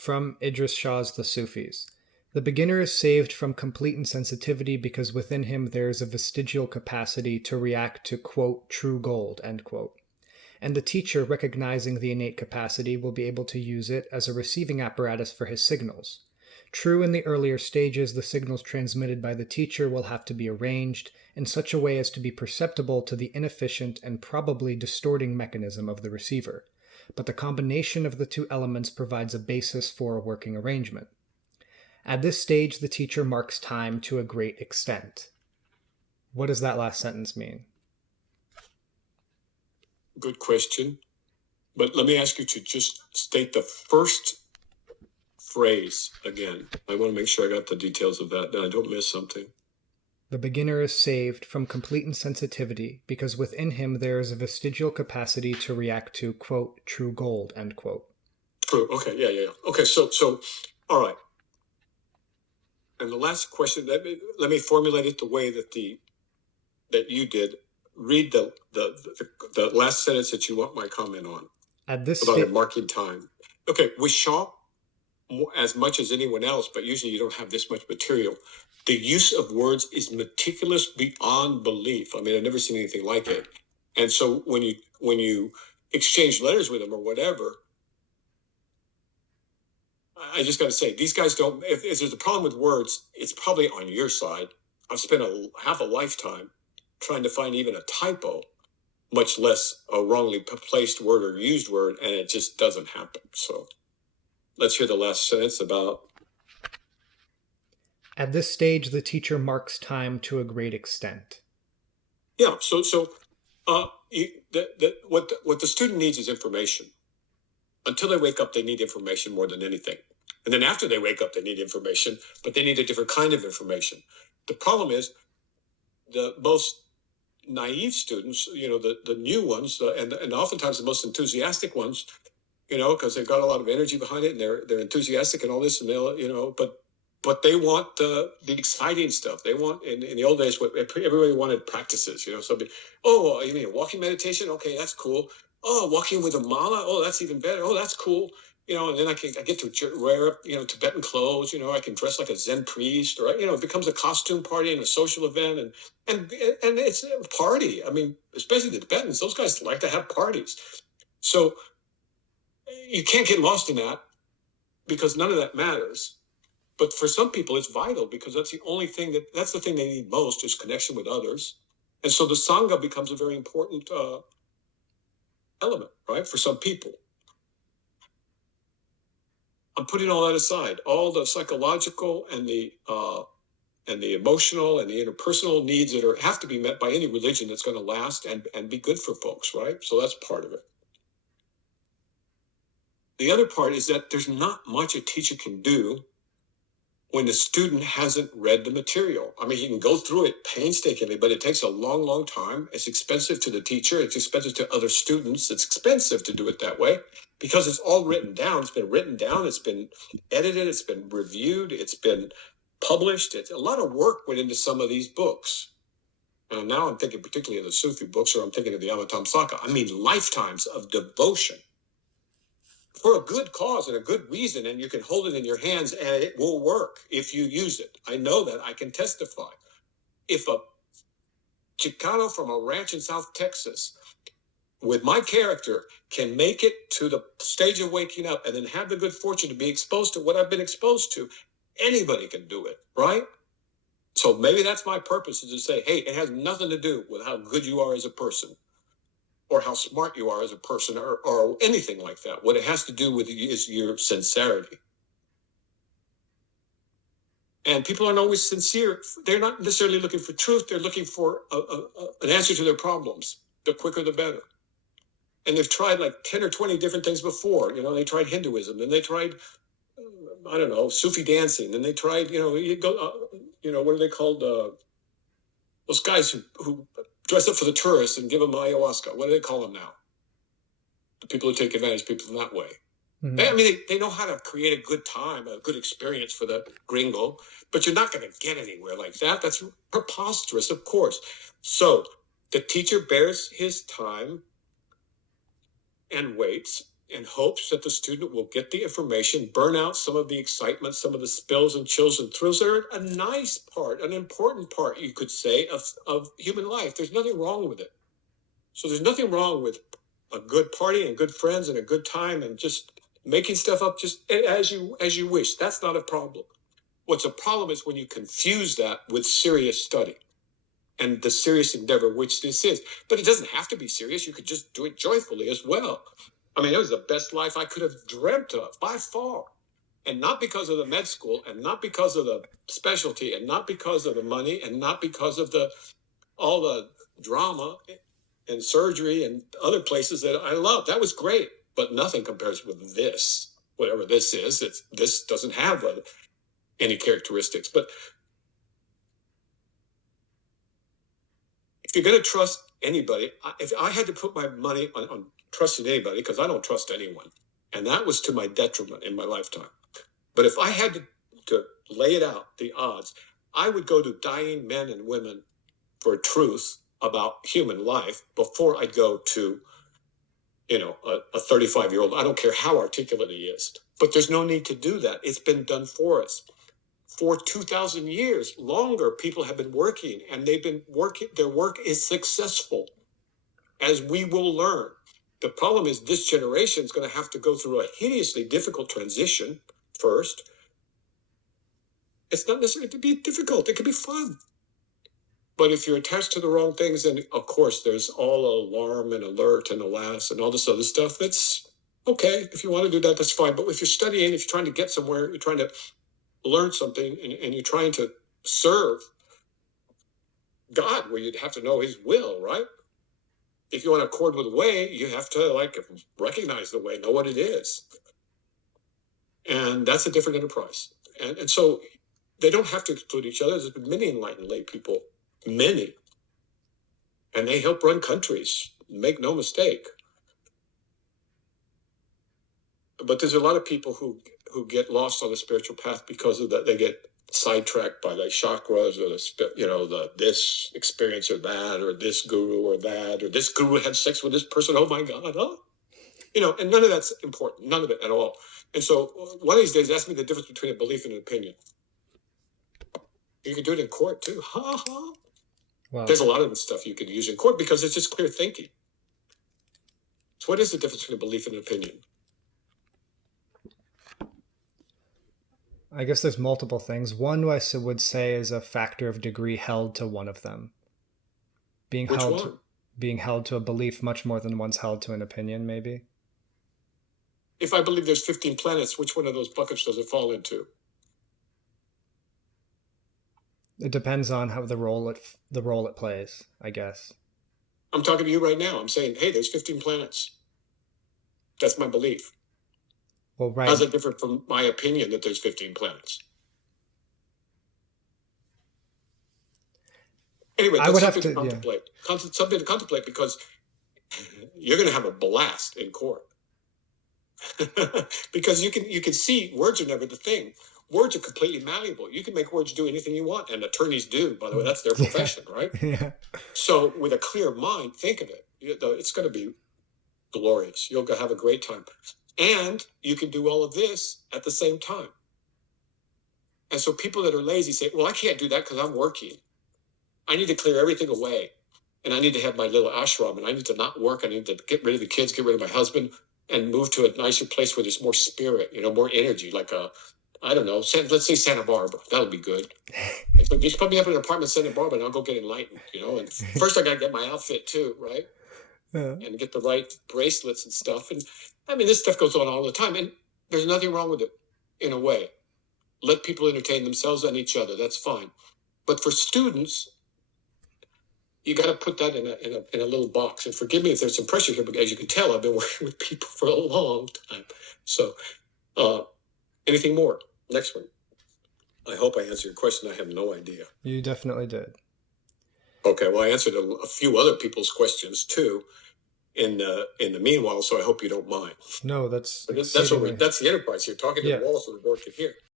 From Idris Shah's The Sufis. The beginner is saved from complete insensitivity because within him there is a vestigial capacity to react to, quote, true gold, end quote. And the teacher, recognizing the innate capacity, will be able to use it as a receiving apparatus for his signals. True, in the earlier stages, the signals transmitted by the teacher will have to be arranged in such a way as to be perceptible to the inefficient and probably distorting mechanism of the receiver. But the combination of the two elements provides a basis for a working arrangement. At this stage, the teacher marks time to a great extent. What does that last sentence mean? Good question. But let me ask you to just state the first phrase again. I want to make sure I got the details of that, and I don't miss something. The beginner is saved from complete insensitivity because within him there is a vestigial capacity to react to, quote, true gold, end quote. True. Okay. Yeah. Okay. So, all right. And the last question, let me formulate it the way that you did. Read the last sentence that you want my comment on. At this about marking time. Okay. With Shaw, as much as anyone else, but usually you don't have this much material. The use of words is meticulous beyond belief. I mean, I've never seen anything like it. And so when you exchange letters with them or whatever, I just got to say, these guys don't. If there's a problem with words, it's probably on your side. I've spent half a lifetime trying to find even a typo, much less a wrongly placed word or used word, and it just doesn't happen. So let's hear the last sentence about. At this stage, the teacher marks time to a great extent. Yeah. What the student needs is information. Until they wake up, they need information more than anything. And then after they wake up, they need information, but they need a different kind of information. The problem is the most naive students, the new ones, and oftentimes the most enthusiastic ones, because they've got a lot of energy behind it and they're enthusiastic and all this, and they'll, but they want the exciting stuff. They want, in the old days, everybody wanted practices, So, oh, you mean walking meditation? Okay, that's cool. Oh, walking with a mala? Oh, that's even better. Oh, that's cool. And then I get to wear, Tibetan clothes. I can dress like a Zen priest, or it becomes a costume party and a social event, and it's a party. I mean, especially the Tibetans; those guys like to have parties. So you can't get lost in that because none of that matters. But for some people, it's vital because that's the only thing that's the thing they need most is connection with others, and so the sangha becomes a very important element, right? For some people. I'm putting all that aside, all the psychological and the emotional and the interpersonal needs that have to be met by any religion that's going to last and be good for folks, right? So that's part of it. The other part is that there's not much a teacher can do when the student hasn't read the material. I mean, he can go through it painstakingly, but it takes a long, long time. It's expensive to the teacher. It's expensive to other students. It's expensive to do it that way because it's all written down. It's been written down. It's been edited. It's been reviewed. It's been published. A lot of work went into some of these books. And now I'm thinking particularly of the Sufi books, or I'm thinking of the Avatamsaka. I mean, lifetimes of devotion for a good cause and a good reason, and you can hold it in your hands and it will work if you use it. I know that. I can testify. If a Chicano from a ranch in South Texas with my character can make it to the stage of waking up and then have the good fortune to be exposed to what I've been exposed to, anybody can do it, right? So maybe that's my purpose, is to say, hey, it has nothing to do with how good you are as a person, or how smart you are as a person, or anything like that. What it has to do with is your sincerity. And people aren't always sincere. They're not necessarily looking for truth. They're looking for an answer to their problems. The quicker, the better. And they've tried like 10 or 20 different things before. They tried Hinduism, then they tried, I don't know, Sufi dancing. Then they tried, what are they called? Those guys who dress up for the tourists and give them ayahuasca. What do they call them now? The people who take advantage of people in that way. Mm-hmm. They know how to create a good time, a good experience for the gringo, but you're not going to get anywhere like that. That's preposterous, of course. So the teacher bears his time and waits in hopes that the student will get the information, burn out some of the excitement, some of the spills and chills and thrills that are a nice part, an important part, you could say, of human life. There's nothing wrong with it. So there's nothing wrong with a good party and good friends and a good time and just making stuff up just as you wish. That's not a problem. What's a problem is when you confuse that with serious study and the serious endeavor, which this is. But it doesn't have to be serious. You could just do it joyfully as well. I mean, it was the best life I could have dreamt of by far. And not because of the med school, and not because of the specialty, and not because of the money, and not because of all the drama and surgery and other places that I love. That was great, but nothing compares with this. Whatever this is, this doesn't have any characteristics. But if you're going to trust anybody, if I had to put my money on trusting anybody, because I don't trust anyone, and that was to my detriment in my lifetime. But if I had to lay it out, the odds, I would go to dying men and women for truth about human life before I'd go to, a 35-year-old. I don't care how articulate he is, but there's no need to do that. It's been done for us. For 2,000 years, longer, people have been working, and they've been working. Their work is successful, as we will learn. The problem is this generation is going to have to go through a hideously difficult transition first. It's not necessarily to be difficult. It can be fun. But if you're attached to the wrong things, then of course there's all alarm and alert and alas and all this other stuff. That's okay. If you want to do that, that's fine. But if you're studying, if you're trying to get somewhere, you're trying to learn something, and you're trying to serve God, where you'd have to know his will, right? If you want to accord with the way, you have to recognize the way, know what it is. And that's a different enterprise. And so they don't have to exclude each other. There's been many enlightened lay people, many. And they help run countries, make no mistake. But there's a lot of people who get lost on the spiritual path because of that. They get sidetracked by the chakras or this experience or that, or this guru or that, or this guru had sex with this person. Oh my God, huh? And none of that's important, none of it at all. And so one of these days, ask me the difference between a belief and an opinion. You can do it in court too. Ha ha. Wow. There's a lot of the stuff you can use in court because it's just clear thinking. So what is the difference between a belief and an opinion? I guess there's multiple things. One I would say is a factor of degree held to one of them. Being held to a belief much more than one's held to an opinion, maybe. If I believe there's 15 planets, which one of those buckets does it fall into? It depends on how the role it plays, I guess. I'm talking to you right now. I'm saying, hey, there's 15 planets. That's my belief. Well, right. How's it different from my opinion that there's 15 planets? Anyway, I would have to contemplate. Yeah. Something to contemplate, because you're going to have a blast in court. Because you can see words are never the thing. Words are completely malleable. You can make words do anything you want, and attorneys do, by the way. That's their profession, right? Yeah. So with a clear mind, think of it. It's going to be glorious. You'll have a great time. And you can do all of this at the same time. And so people that are lazy say, well, I can't do that because I'm working. I need to clear everything away. And I need to have my little ashram, and I need to not work. I need to get rid of the kids, get rid of my husband, and move to a nicer place where there's more spirit, more energy, like I don't know, let's say Santa Barbara. That'll be good. So just put me up in an apartment in Santa Barbara, and I'll go get enlightened, And first I got to get my outfit too, right? Yeah. And get the right bracelets and stuff. And I mean, this stuff goes on all the time, and there's nothing wrong with it in a way. Let people entertain themselves and each other. That's fine. But for students, you got to put that in a little box. And forgive me if there's some pressure here, but as you can tell, I've been working with people for a long time. So anything more? Next one. I hope I answered your question. I have no idea. You definitely did. Okay, well, I answered a few other people's questions too in the meanwhile, so I hope you don't mind. No, that's the enterprise here, talking to the walls so the board can hear.